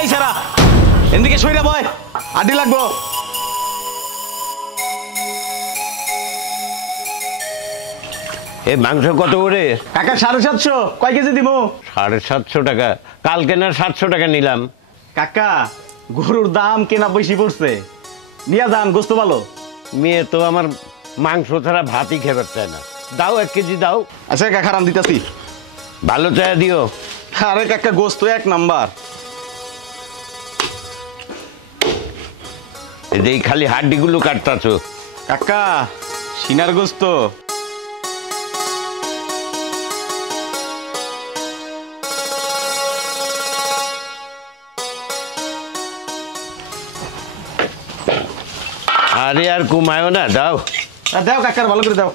এই সারা এদিকে সইরা বয়, আড্ডি লাগবো। এই মাংস কত করে? কাকা 750। কয় কেজি দিব? 750 টাকা। কালকে না 700 টাকা নিলাম। কাকা গরুর দাম কেনা বেশি পড়ছে, নিয়ে যান, গোস্ত ভালো। মেয়ে তো আমার মাংস ছাড়া ভাতই খেতে চায় না। দাও 1 কেজি দাও। আচ্ছা কাকা রান দিতেছি। ভালো চায় দিও। আরে কাকা গোস্ত 1 নাম্বার। এই খালি হাড্ডিগুলো কাটতাছো। কাকা সিনার গোস্ত। আরে আর কমায়ও না, দাও। দাও কাকার ভালো করে দাও।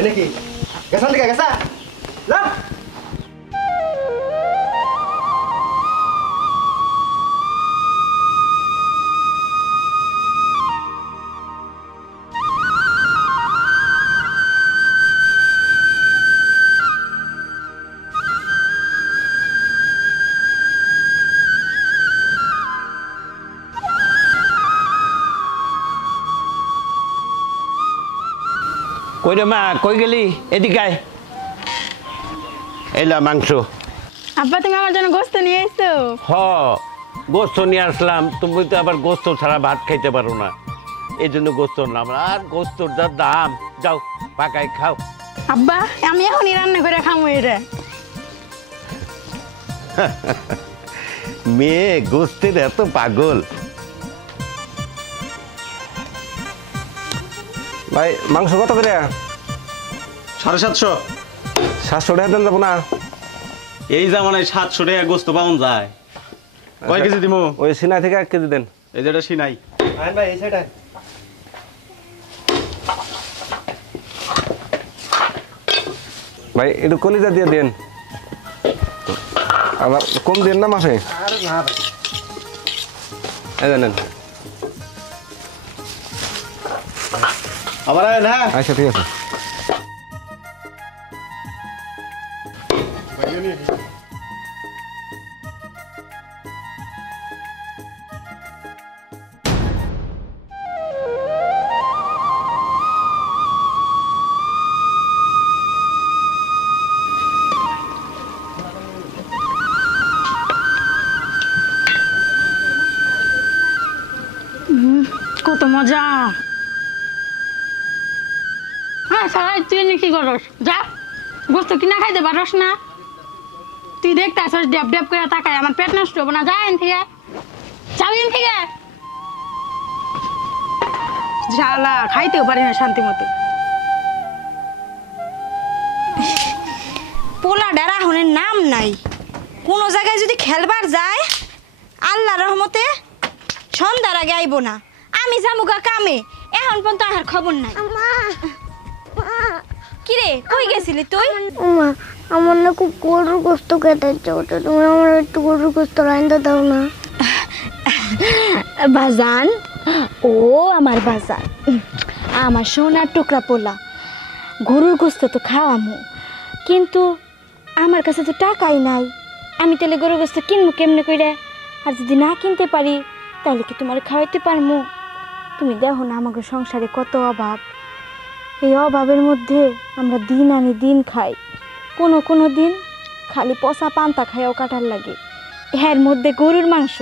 Ini ki, gasan tiga gasan, lah. কই রে মা, কই গেলি? এদিকে আয়। এলা মাংস। আব্বা তুমি আমার জন্য গোস্ত নিয়ে এসছো? হ, গোস্ত নিয়ে আসলাম। তুমি তো আবার গোস্ত ছাড়া ভাত খাইতে পারো না, এই জন্য গোস্ত আনলাম। আর গোস্তর যা দাম, যাও পাকাই খাও। আব্বা আমি এখনই রান্না করে খামো এটা। মেয়ে গোস্তের এত পাগল। ভাই মাংস কত করে? 750। 700 টাকা দেন যাবো না? এই জামানায় 700 টাকা গোস্ত পাওয়া যায়। কয় কেজি দিব? ওই সিনা থেকে 1 কেজি দেন। এই যেটা সিনাই। হ্যাঁ ভাই এই সাইডে। ভাই একটু কলিজা দিয়ে দেন, আবার কম দেন না মাসে। আরে না ভাই, এই দেন। আবার আয় না। আচ্ছা ঠিক আছে। কত মজা। হ্যাঁ সবাই তুই কি করস? যা গোস্ত কিনা খাইতে পারস না? তুই দেখতে আসস ড্যাব ড্যাব করে তাকায়, আমার পেট নষ্ট হবো না। যা এন থেকে, যাবি এন থেকে। ঝালা খাইতেও পারি না শান্তি মতো। পোলা ডেরা হনের নাম নাই। কোনো জায়গায় যদি খেলবার যায়, আল্লাহ রহমতে সন্ধ্যার আগে আইব না। আমি যামুগা কামে, এখন পর্যন্ত আর খবর নাই। কিরে কই গেছিলি তুই? মা আমার না খুব গরুর গোস্ত খেতে ইচ্ছে করছে, তুমি আমার একটু গরুর গোস্ত রাইন্দা দাও না। বাজান, ও আমার বাজান, আমার সোনার টুকরা পোলা, গরুর গোস্ত তো খাওয়ামু, কিন্তু আমার কাছে তো টাকাই নাই। আমি তাহলে গরুর গোস্ত কিনবো কেমনে কইরা? আর যদি না কিনতে পারি তাহলে কি তোমার খাওয়াইতে পারমু? তুমি দেখো না আমাকে সংসারে কত অভাব। এই অভাবের মধ্যে আমরা দিন আনি দিন খাই, কোনো দিন খালি পচা পান্তা খাইয়াও কাটার লাগে। এর মধ্যে গরুর মাংস,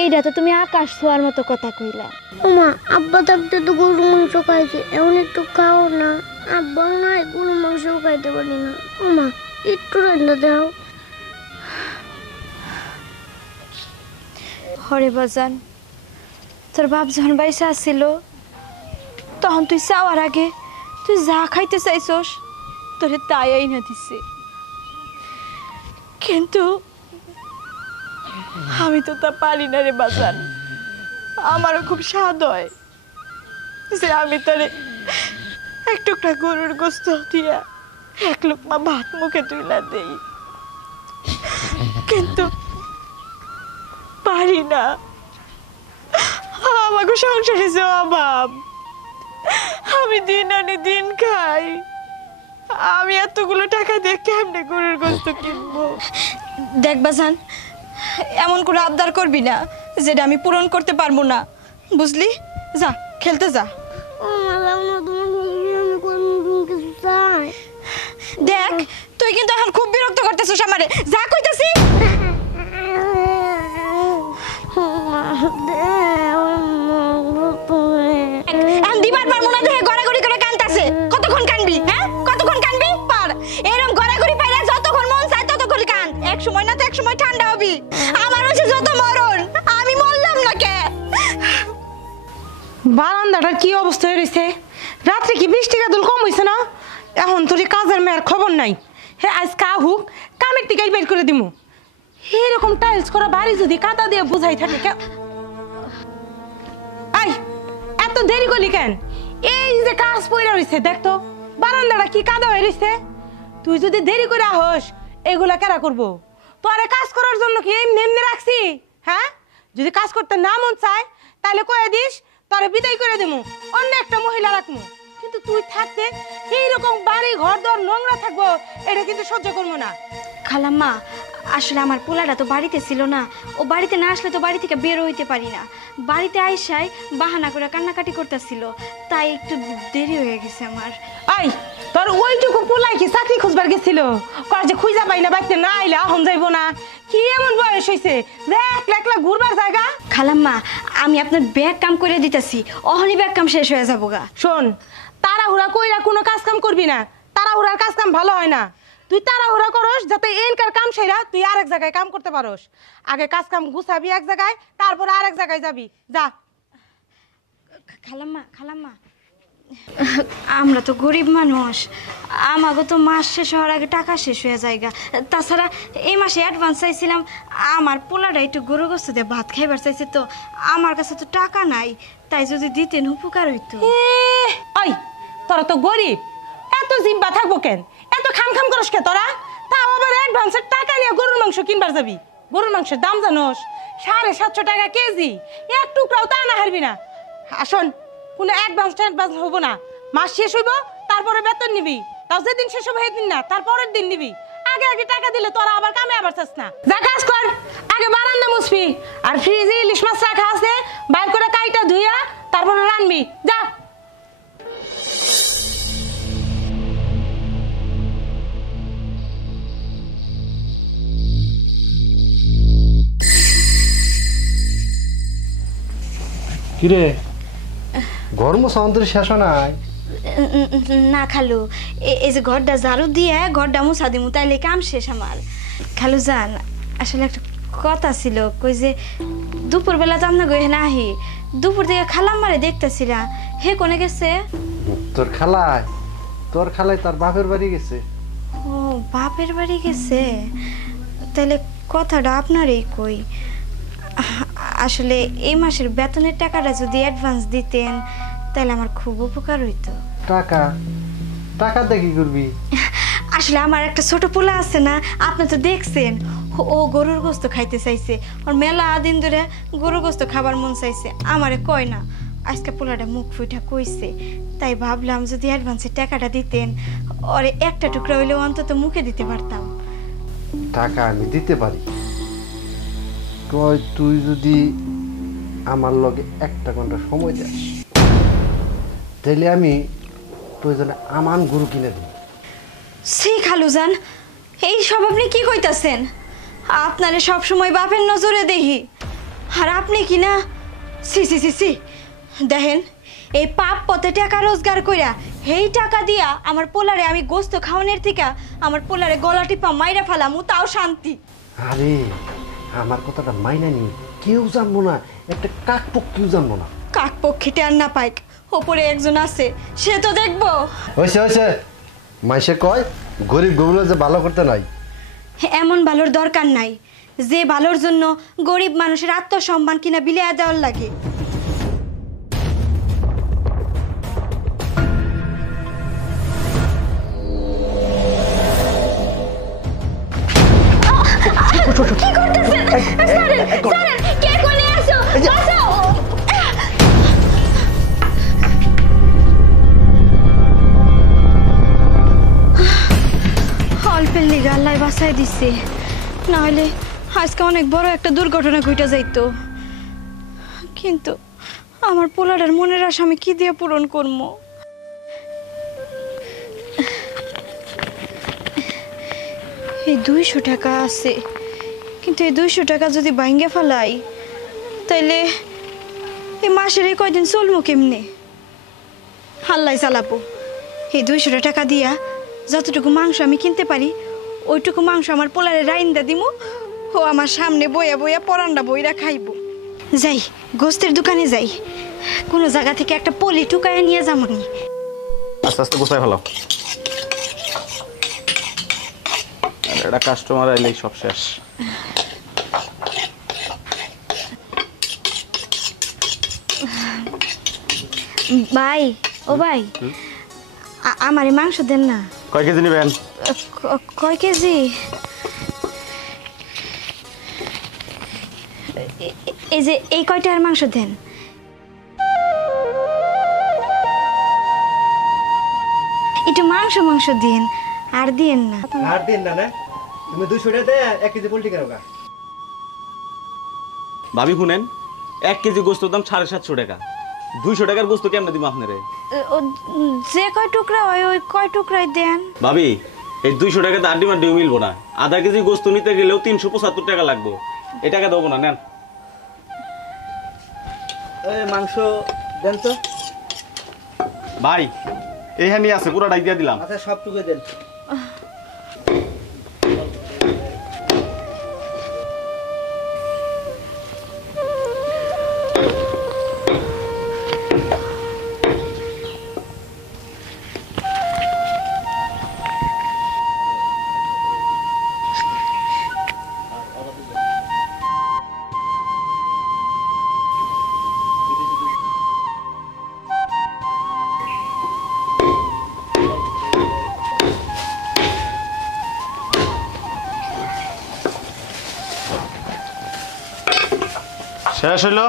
এইটা তো তুমি আকাশ ছোঁয়ার মতো কথা কইলা। মা আব্বা থাকতে তো গরুর মাংস খাইছে, এখন একটু খাও না। আব্বাও নাই, গরুর মাংসও খাইতে পারি না। মা একটু রান্না দাও। হরে বাজান, তোর বাপ যখন বাইসা আসছিল তখন তুই চাওয়ার আগে তুই যা খাইতে চাইছস তোরে তাই আইনা দিছে, কিন্তু আমি তো তা পারি না রে বাজান। আমারও খুব স্বাদ হয় যে আমি তোরে এক টুকরা গরুর গোস্ত দিয়া এক লোকমা ভাত মুখে তুইলা দেই, কিন্তু পারি না। আমাকে সংসারে যে অভাব, আমি দিন আনি দিন খাই, আমি এতগুলো টাকা দিয়ে কেমনে গরুর গোস্ত কিনবো? দেখ বাজান, এমন করে আবদার করবি না যেটা আমি পূরণ করতে পারবো না, বুঝলি? যা খেলতে যা। দেখ তুই কিন্তু এখন খুব বিরক্ত করতেছিস আমারে, যা কইতাছি। দিবার পারবো না দেখে গড়াগড়ি করে কানতাছে, কতক্ষণ কানবি? হ্যাঁ কতক্ষণ কানবি? পার এরকম গড়াগড়ি পাইলে যতক্ষণ মন চায় ততক্ষণ কান, এক সময় না তো এক সময় ঠান্ডা হবি। আমার হচ্ছে যত মরণ, আমি মরলাম না কে? বারান্দাটার কি অবস্থা হয়েছে? রাত্রে কি বৃষ্টি কাদল কম হয়েছে না? এখন তোর কাজের মেয়ের খবর নাই। হে আজ কা হুক কামের টিকাই বের করে দিমু। এরকম টাইলস করা বাড়ি যদি কাদা দিয়ে বুঝাই থাকে আই এত দেরি করলি কেন? এই যে কাজ পড়ে রয়েছে দেখতো, বারান্দাটা কি কাদা হয়ে রয়েছে। তুই যদি দেরি করে আহস এগুলা কেরা করবো? তোরে কাজ করার জন্য কি এমনি এমনি রাখছি? হ্যাঁ যদি কাজ করতে না মন চায় তাহলে কয়ে দিস, তোরে বিদায় করে দেবো, অন্য একটা মহিলা রাখবো। কিন্তু তুই থাকতে এইরকম বাড়ি ঘর দর নোংরা থাকবো, এটা কিন্তু সহ্য করবো না। খালাম্মা, আসলে আমার পোলাটা তো বাড়িতে ছিল না, ও বাড়িতে না আসলে তো বাড়ি থেকে বের হইতে পারি না। বাড়িতে আইসাই বাহানা করে কান্নাকাটি করতেছিল, তাই একটু দেরি হয়ে গেছে আমার। আই তোর ওইটুকু পোলাই কি চাকরি খুঁজবার গেছিল? কর যে খুঁজা পাই না, বাড়িতে না আইলে এখন যাইবো না? কি এমন বয়স হয়েছে যে একলা একলা ঘুরবার জায়গা? খালাম্মা, আমি আপনার ব্যাগ কাম করে দিতেছি, অহনি ব্যাগ কাম শেষ হয়ে যাবো গা। শোন, তাড়াহুড়া কইরা কোনো কাজ কাম করবি না, তাড়াহুড়ার কাজ কাম ভালো হয় না। তুই তাড়াহুড়া করস যাতে এনকার কাম সেরা তুই আরেক জায়গায় কাম করতে পারস। আগে কাজ কাম গুছাবি এক জায়গায়, তারপর আরেক জায়গায় যাবি, যা। খালাম্মা খালাম্মা, আমরা তো গরিব মানুষ, আমাকে তো মাস শেষ হওয়ার আগে টাকা শেষ হয়ে যায়। তাছাড়া এই মাসে অ্যাডভান্স চাইছিলাম, আমার পোলাটা একটু গরু গোস্ত দিয়ে ভাত খাইবার চাইছে, তো আমার কাছে তো টাকা নাই, তাই যদি দিতেন উপকার হইতো। ওই তোরা তো গরিব, এত জিব্বা থাকবো কেন? এত খাম খাম করস কে তোরা? তাও আবার অ্যাডভান্সের টাকা নিয়ে গরুর মাংস কিনবার যাবি। গরুর মাংসের দাম জানোস 750 টাকা কেজি, এক টুকরাও তা না হারবি না। আসুন, কোনো অ্যাডভান্স হবো না, মাস শেষ হইব তারপরে বেতন নিবি, তাও যেদিন শেষ হবে সেদিন না, তারপরের দিন নিবি। আগে আগে টাকা দিলে তোরা আবার কামে আবার চাস না। যা কাজ কর, আগে বারান্দা মুছবি, আর ফ্রিজে ইলিশ মাছ রাখা আছে বাইর করে কাইটা ধুইয়া তারপরে রানবি, যা। কিরে গরম সন্তরে শেষ নাই? না খালু, এই যে ঘরটা ঝাড়ু দিয়ে ঘরটা মুছা দিমু তাইলে কাম শেষ আমার। খালু জান, আসলে একটা কথা ছিল, কই যে দুপুরবেলা তো আপনার গয়ে নাহি, দুপুর থেকে খালাম্মারে দেখতেছিলাম, হে কোনে গেছে? তোর খালাই তার বাপের বাড়ি গেছে। ও বাপের বাড়ি গেছে, তাহলে কথাটা আপনারই কই। আসলে এই মাসের বেতনের টাকাটা যদি অ্যাডভান্স দিতেন তাহলে আমার খুব উপকার হইতো। টাকা দিয়ে কি করবি? আসলে আমার একটা ছোট পোলা আছে না, আপনি তো দেখছেন, ও গরুর গোস্ত খাইতে চাইছে, ওর মেলা দিন ধরে গরুর গোস্ত খাবার মন চাইছে, আমারে কয় না, আজকে পোলাটা মুখ ফুইটা কইছে, তাই ভাবলাম যদি অ্যাডভান্সের টাকাটা দিতেন ওরে একটা টুকরা হইলেও অন্তত মুখে দিতে পারতাম। টাকা আমি দিতে পারি, তুই যদি আমার লগে 1 ঘন্টা সময় দেস তাহলে আমি প্রয়োজনে আমান গরু কিনে দিই। সেই খালু যান, এই সব আপনি কি কইতাছেন? আপনারে সব সময় বাপের নজরে দেখি, আর আপনি কি না সি সি সি সি দেখেন, এই পাপ পথে টাকা রোজগার কইরা এই টাকা দিয়া আমার পোলারে আমি গোস্ত খাওয়ানোর থেকে আমার পোলারে গলা টিপা মাইরা ফেলামু, তাও শান্তি। আরে আমার কথাটা মাইনা নি, কেউ জানবো না, একটা কাকপক্ষীও জানবো না। কাক পক্ষী টের না পাইক, ওপরে একজন আছে, সে তো দেখবো। হয়েছে মাইসে কয় গরিব গরুরা যে ভালো করতে নাই। এমন ভালোর দরকার নাই যে ভালোর জন্য গরিব মানুষের আত্মসম্মান কিনা বিলিয়ে দেওয়ার লাগে। কি করতেছেন? ছাড়েন, ছাড়েন, কে কোনে আসো? বাঁচাও! অল্পের লিগে আল্লাহ বাঁচাই দিছে, নাহলে আজকে অনেক বড় একটা দুর্ঘটনা ঘটে যাইতো। কিন্তু আমার পোলাটার মনের আশা আমি কি দিয়ে পূরণ করবো? এই 200 টাকা আছে, কিন্তু এই 200 টাকা যদি ভাঙ্গে ফেলাই তাইলে এই মাসের এই কয়দিন চলবো কেমনে? আল্লাহ চালাবো। এই 200 টাকা দিয়া যতটুকু মাংস আমি কিনতে পারি ওইটুকু মাংস আমার পোলারে রাইন্দা দিমু, ও আমার সামনে বইয়া বইয়া পরান্ডা বইরা খাইব। যাই গোস্তের দোকানে যাই, কোনো জায়গা থেকে একটা পলি টুকায় নিয়ে যামনি। আস্তে আস্তে গোছাই ফেলো, এটা কাস্টমার আইলেই সব শেষ। ভাই, ও ভাই, আমার এই মাংস দেন না। কয় কেজি নেবেন? কয় কেজি? এই যে এই কয়টার মাংস দেন। একটু মাংস মাংস দিন, আর দিন না। আর দিন না, তুমি 200 টাকা দে 1 কেজি পোল্ট্রি কেন? ভাবি শুনেন, 1 কেজি গোস্তের দাম 750 টাকা। 200 টাকার গোস্ত কেমনে দিব আপনারে? যে কয় টুকরা হয় ওই কয় টুকরাই দেন। ভাবি এই 200 টাকাতে আড্ডি মাড্ডিও মিলবো না। আধা কেজি গোস্ত নিতে গেলেও 375 টাকা লাগবে। এই টাকা দেবো না, নেন। মাংস দেন তো ভাই, এইখানে আছে, পুরোটাই দিয়ে দিলাম। আচ্ছা, সবটুকু দেন। শেষ হইলো।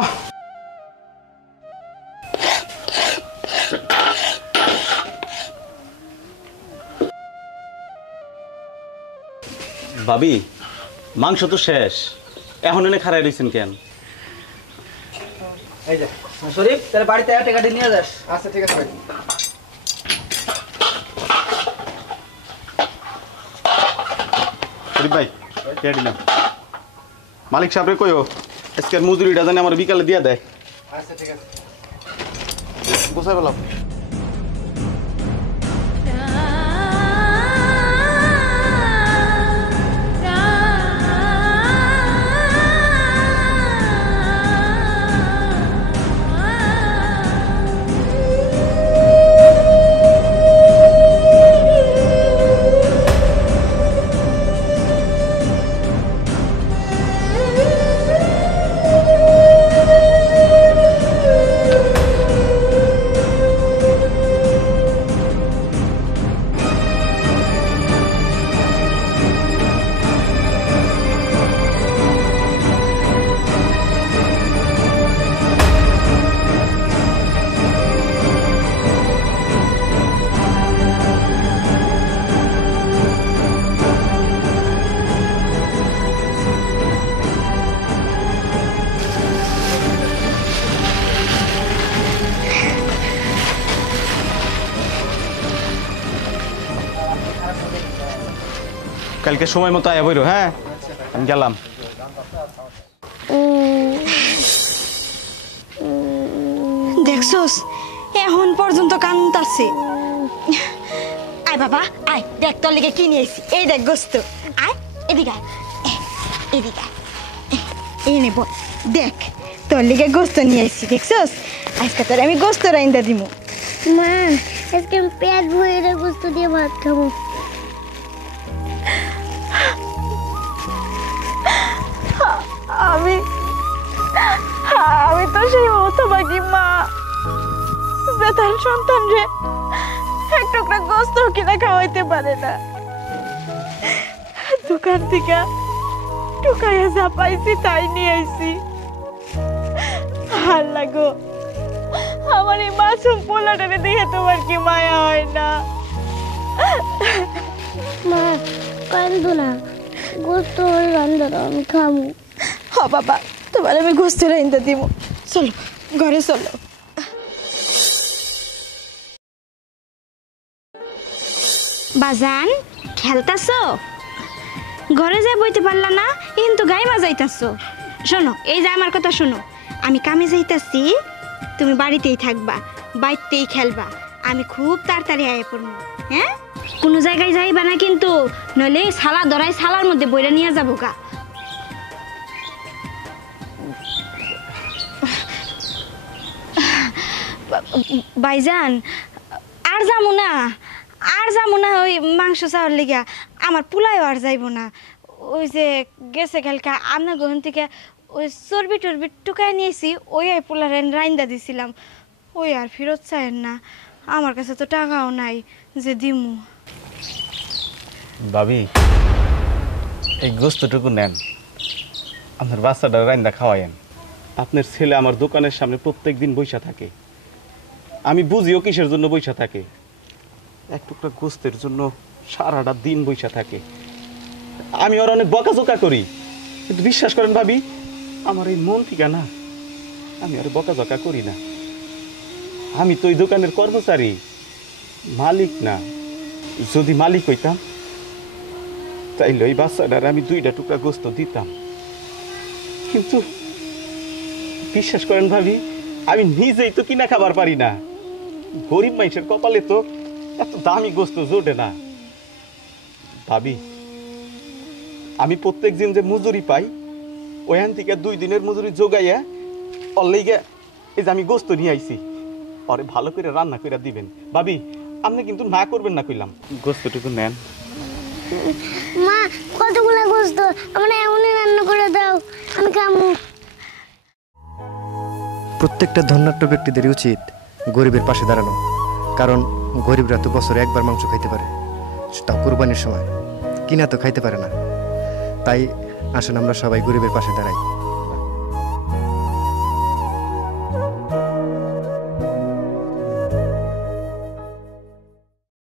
ভাবি মাংস তো শেষ, এখন এনে খারাই রয়েছেন কেন? এই যে শরীফ, তাহলে বাড়িতে টাকা নিয়ে যাস। আচ্ছা ঠিক আছে ভাই। শরীফ ভাই, কে দিলাম? মালিক সাহেবরে কইও আজকের মজুরিটা জানি আমার বিকালে দিয়ে দেয়। আচ্ছা ঠিক আছে, গোছাই পেলাম। কালকে সময় মতো আয়া বইরো। হ্যাঁ, আমি গেলাম। দেখছস এখন পর্যন্ত কান্তাছে। আয় বাবা আয়, দেখ তোর লেগে কি নিয়েছি। এই দেখ গোস্ত, আয় এদিকে আয়, এদিকে আয়। এই নেব দেখ তোর লিগে গোস্ত নিয়ে আসছি দেখছস আজকে তোর আমি গোস্ত রাইন্দা দিমু মা আজকে আমি পেট ভরে গোস্ত দিয়ে ভাত খাবো। আমি আমি তো সেই হতভাগী মা যে তার সন্তান রে এক টুকরা গোস্ত কিনা খাওয়াইতে পারে না দোকান থেকে টুকাইয়া যা পাইছি তাই নিয়ে আইছি আর লাগো আমার এই মাসুম পোলাটারে দেখে তোমার কি মায়া হয় না মা কান্দো না, গোস্ত রান্না দাও, আমি খাবো। হ বাবা তোমার আমি গোস্ত রাইন্দা দিব চলো ঘরে চলো বাজান খেলতাছো ঘরে যাই বইতে পারলা না কিন্তু গাই বাজাইতাছো শোনো এই যে আমার কথা শোনো আমি কামে যাইতাছি তুমি বাড়িতেই থাকবা বাইতেই খেলবা আমি খুব তাড়াতাড়ি আয়া পড়বো হ্যাঁ কোনো জায়গায় যাইবা না কিন্তু নইলে সালা ধরাই সালার মধ্যে বইরা নিয়ে যাবো গা ভাইজান আর যাবো না ওই মাংস চাওয়ার লেগা আমার পোলায়ও আর যাইব না ওই যে গেছে কালকে আপনার গ্রহণ থেকে ওই চর্বি টর্বি টুকায় নিয়েছি ওই পোলার রাইন্দা দিছিলাম ওই আর ফেরত চায়েন না আমার কাছে তো টাকাও নাই যে দিমু ভাবি এই গোস্তটুকু নেন আপনার বাচ্চাটা রান্না খাওয়ায়েন আপনার ছেলে আমার দোকানের সামনে প্রত্যেক দিন বইসা থাকে আমি বুঝিও কিসের জন্য বইসা থাকে এক টুকরা গোস্তের জন্য সারাটা দিন বইসা থাকে আমি ওর অনেক বকাঝোকা করি কিন্তু বিশ্বাস করেন ভাবি আমার এই মন থেকে না আমি আর বকাঝোকা করি না আমি তো ওই দোকানের কর্মচারী মালিক না যদি মালিক হইতাম তাইলে ওই বাচ্চাটার আমি 2টা টুকরা গোস্ত দিতাম কিন্তু বিশ্বাস করেন ভাবি আমি নিজেই তো কিনা খাবার পারি না গরিব মানুষের কপালে তো এত দামি গোস্ত জোটে না ভাবি আমি প্রত্যেক দিন যে মজুরি পাই ওখান থেকে 2 দিনের মজুরি জোগাইয়া অল্লাইগা এই যে আমি গোস্ত নিয়ে আইছি পরে ভালো করে রান্না করে দিবেন ভাবি আপনি কিন্তু না করবেন না কইলাম গোস্তটুকু নেন মা কতগুলো গোস্ত আমার এমনই রান্না করে দাও, আমি খাবো। প্রত্যেকটা ধনাঢ্য ব্যক্তিদেরই উচিত গরিবের পাশে দাঁড়ানো, কারণ গরিবরা তো বছরে একবার মাংস খাইতে পারে, তাও কুরবানির সময়, কিনা তো খাইতে পারে না। তাই আসুন আমরা সবাই গরিবের পাশে দাঁড়াই।